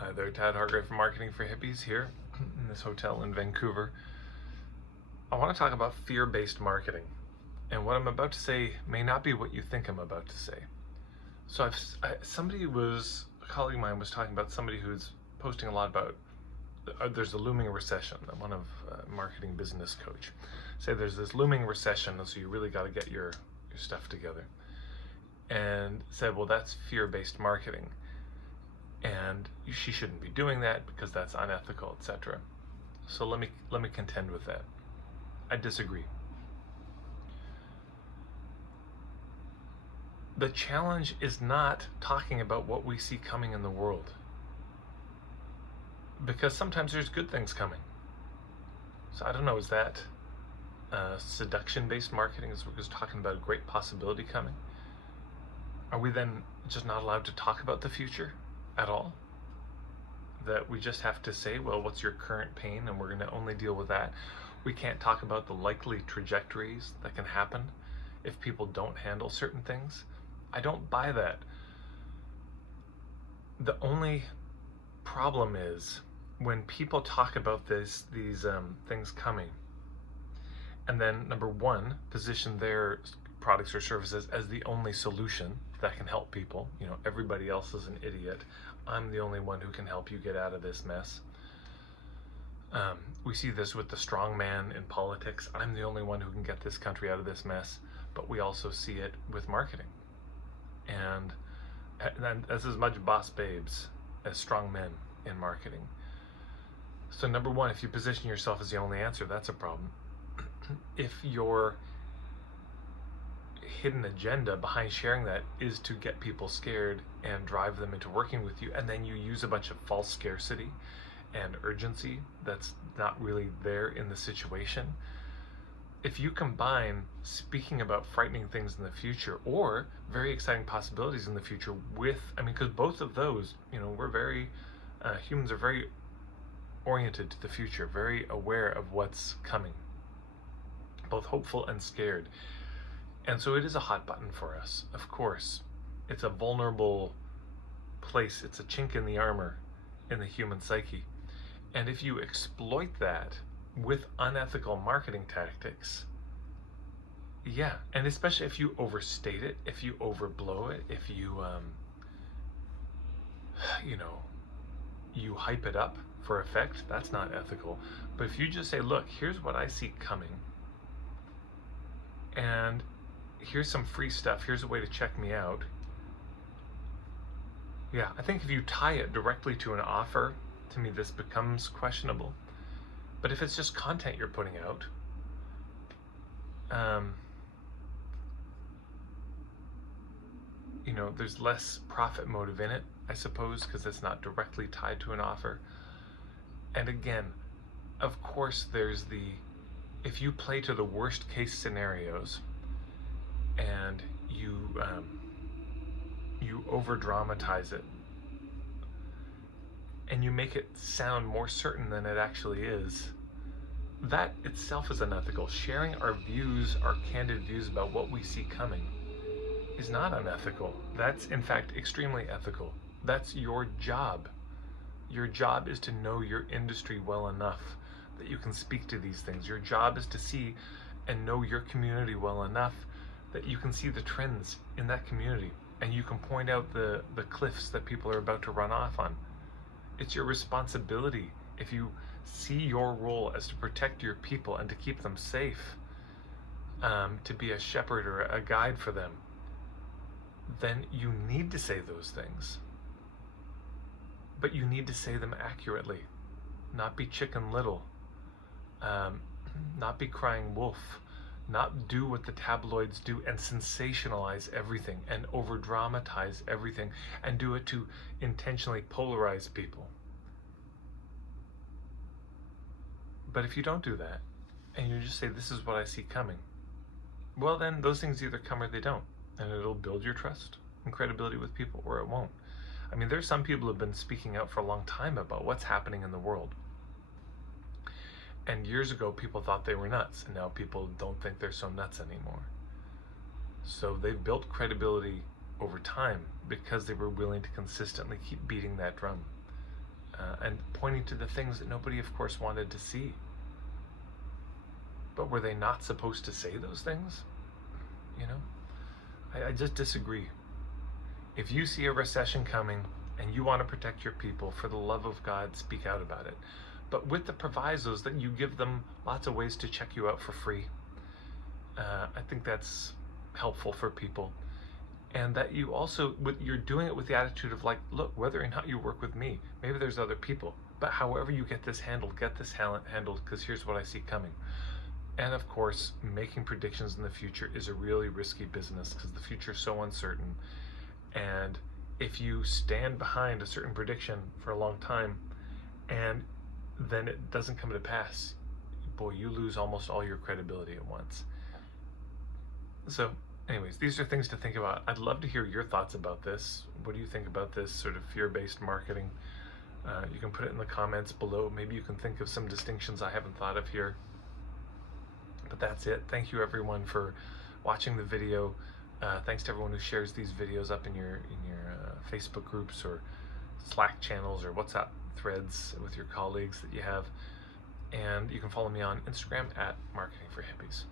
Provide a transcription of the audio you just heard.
Hi there, Tad Hargrave from Marketing for Hippies here in this hotel in Vancouver. I want to talk about fear-based marketing, and what I'm about to say may not be what you think I'm about to say. So a colleague of mine was talking about somebody who's posting a lot about there's a looming recession. One of marketing business coach say there's this looming recession, so you really got to get your stuff together. And said, well, that's fear-based marketing. And she shouldn't be doing that because that's unethical, etc. So let me contend with that. I disagree. The challenge is not talking about what we see coming in the world, because sometimes there's good things coming. So I don't know, is that seduction-based marketing? Is talking about a great possibility coming? Are we then just not allowed to talk about the future at all? That we just have to say, well, what's your current pain, and we're going to only deal with that. We can't talk about the likely trajectories that can happen if people don't handle certain things. I don't buy that. The only problem is when people talk about these things coming, and then number one, position their products or services as the only solution that can help people. You know, everybody else is an idiot. I'm the only one who can help you get out of this mess. We see this with the strong man in politics. I'm the only one who can get this country out of this mess. But we also see it with marketing. And that's as much boss babes as strong men in marketing. So number one, if you position yourself as the only answer, that's a problem. If your hidden agenda behind sharing that is to get people scared and drive them into working with you, and then you use a bunch of false scarcity and urgency that's not really there in the situation. If you combine speaking about frightening things in the future or very exciting possibilities in the future with, because both of those, we're very, humans are very oriented to the future, very aware of what's coming, both hopeful and scared. And so it is a hot button for us, of course. It's a vulnerable place. It's a chink in the armor in the human psyche. And if you exploit that with unethical marketing tactics, yeah, and especially if you overstate it, if you overblow it, if you, you hype it up for effect, that's not ethical. But if you just say, look, here's what I see coming, and here's some free stuff, here's a way to check me out. Yeah, I think if you tie it directly to an offer, to me this becomes questionable. But if it's just content you're putting out, there's less profit motive in it, I suppose, because it's not directly tied to an offer. And again, of course, if you play to the worst case scenarios, and you over dramatize it, and you make it sound more certain than it actually is, that itself is unethical. Sharing our views, our candid views about what we see coming, is not unethical. That's in fact extremely ethical. That's your job. Your job is to know your industry well enough that you can speak to these things. Your job is to see and know your community well enough that you can see the trends in that community, and you can point out the cliffs that people are about to run off on. It's your responsibility, if you see your role as to protect your people and to keep them safe, to be a shepherd or a guide for them, then you need to say those things. But you need to say them accurately, not be Chicken Little, not be crying wolf, not do what the tabloids do and sensationalize everything and over dramatize everything and do it to intentionally polarize people. But if you don't do that, and you just say, this is what I see coming, well then those things either come or they don't, and it'll build your trust and credibility with people, or it won't. There's some people who have been speaking out for a long time about what's happening in the world. And years ago, people thought they were nuts, and now people don't think they're so nuts anymore. So they've built credibility over time because they were willing to consistently keep beating that drum. and pointing to the things that nobody, of course, wanted to see. But were they not supposed to say those things? You know, I just disagree. If you see a recession coming and you want to protect your people, for the love of God, speak out about it. But with the provisos that you give them lots of ways to check you out for free. I think that's helpful for people. And that you also, you're doing it with the attitude of like, look, whether or not you work with me, maybe there's other people, but however you get this handled, because here's what I see coming. And of course, making predictions in the future is a really risky business because the future is so uncertain. And if you stand behind a certain prediction for a long time and then it doesn't come to pass, boy, you lose almost all your credibility at once. So anyways, these are things to think about. I'd love to hear your thoughts about this. What do you think about this sort of fear-based marketing? You can put it in the comments below. Maybe you can think of some distinctions I haven't thought of here. But that's it. Thank you everyone for watching the video. Thanks to everyone who shares these videos up in your Facebook groups or Slack channels or WhatsApp threads with your colleagues that you have. And you can follow me on Instagram at Marketing for Hippies.